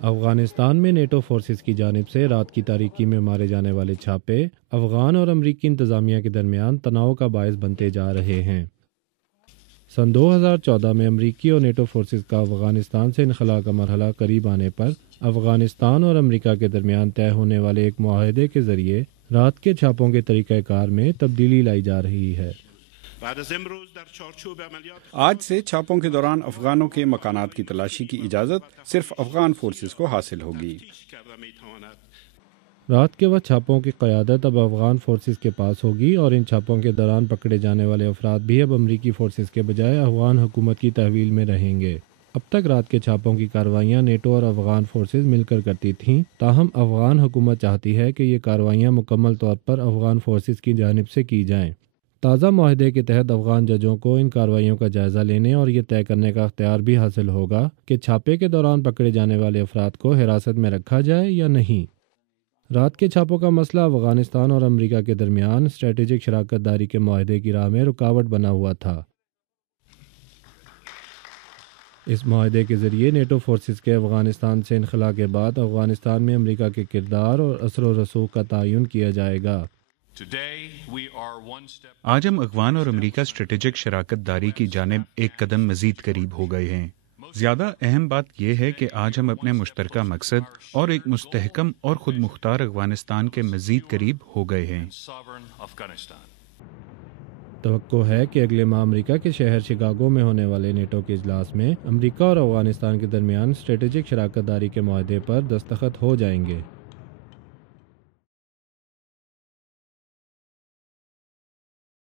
افغانستان میں NATO forces کی جانب سے رات کی تاریکی میں مارے جانے والے چھاپے افغان اور امریکی انتظامیہ کے درمیان تناؤ کا باعث بنتے جا رہے ہیں۔ سن 2014 میں امریکی اور نیٹو فورسز کا افغانستان سے انخلاء کا مرحلہ قریب آنے پر افغانستان اور امریکہ کے درمیان طے ہونے والے ایک معاہدے کے ذریعے رات کے چھاپوں کے طریقہ کار میں تبدیلی لائی جا رہی ہے۔ آج سے چھاپوں کے دوران افغانوں کے مکانات کی تلاشی کی اجازت صرف افغان فورسز کو حاصل ہوگی۔ رات کے وقت چھاپوں کی قیادت اب افغان فورسز کے پاس ہوگی اور ان چھاپوں کے دوران پکڑے جانے والے افراد بھی اب امریکی فورسز کے بجائے افغان حکومت کی تحویل میں رہیں گے۔ اب تک رات کے چھاپوں کی کارروائیاں نیٹو اور افغان فورسز مل کر کرتی تھیں، تاہم افغان حکومت چاہتی ہے کہ یہ کارروائیاں مکمل طور پر افغان فورسز کی جانب سے کی جائیں۔ تازہ معاہدے کے تحت افغان ججوں کو ان کارروائیوں کا جائزہ لینے اور یہ طے کرنے کا اختیار بھی حاصل ہوگا کہ چھاپے کے دوران پکڑے جانے والے افراد کو حراست میں رکھا جائے یا نہیں۔ رات کے چھاپوں کا مسئلہ افغانستان اور امریکہ کے درمیان اسٹریٹجک شراکت داری کے معاہدے کی راہ میں رکاوٹ بنا ہوا تھا۔ اس معاہدے کے ذریعے نیٹو فورسز کے افغانستان سے انخلاء کے بعد افغانستان میں امریکہ کے کردار اور اثر و رسوخ کا تعین کیا جائے گا۔ آج ہم افغان اور امریکہ اسٹریٹجک شراکت داری کی جانب ایک قدم مزید قریب ہو گئے ہیں۔ زیادہ اہم بات یہ ہے کہ آج ہم اپنے مشترکہ مقصد اور ایک مستحکم اور خود مختار افغانستان کے مزید قریب ہو گئے ہیں۔ توقع ہے کہ اگلے ماہ امریکہ کے شہر شکاگو میں ہونے والے نیٹو کے اجلاس میں امریکہ اور افغانستان کے درمیان اسٹریٹجک شراکت داری کے معاہدے پر دستخط ہو جائیں گے۔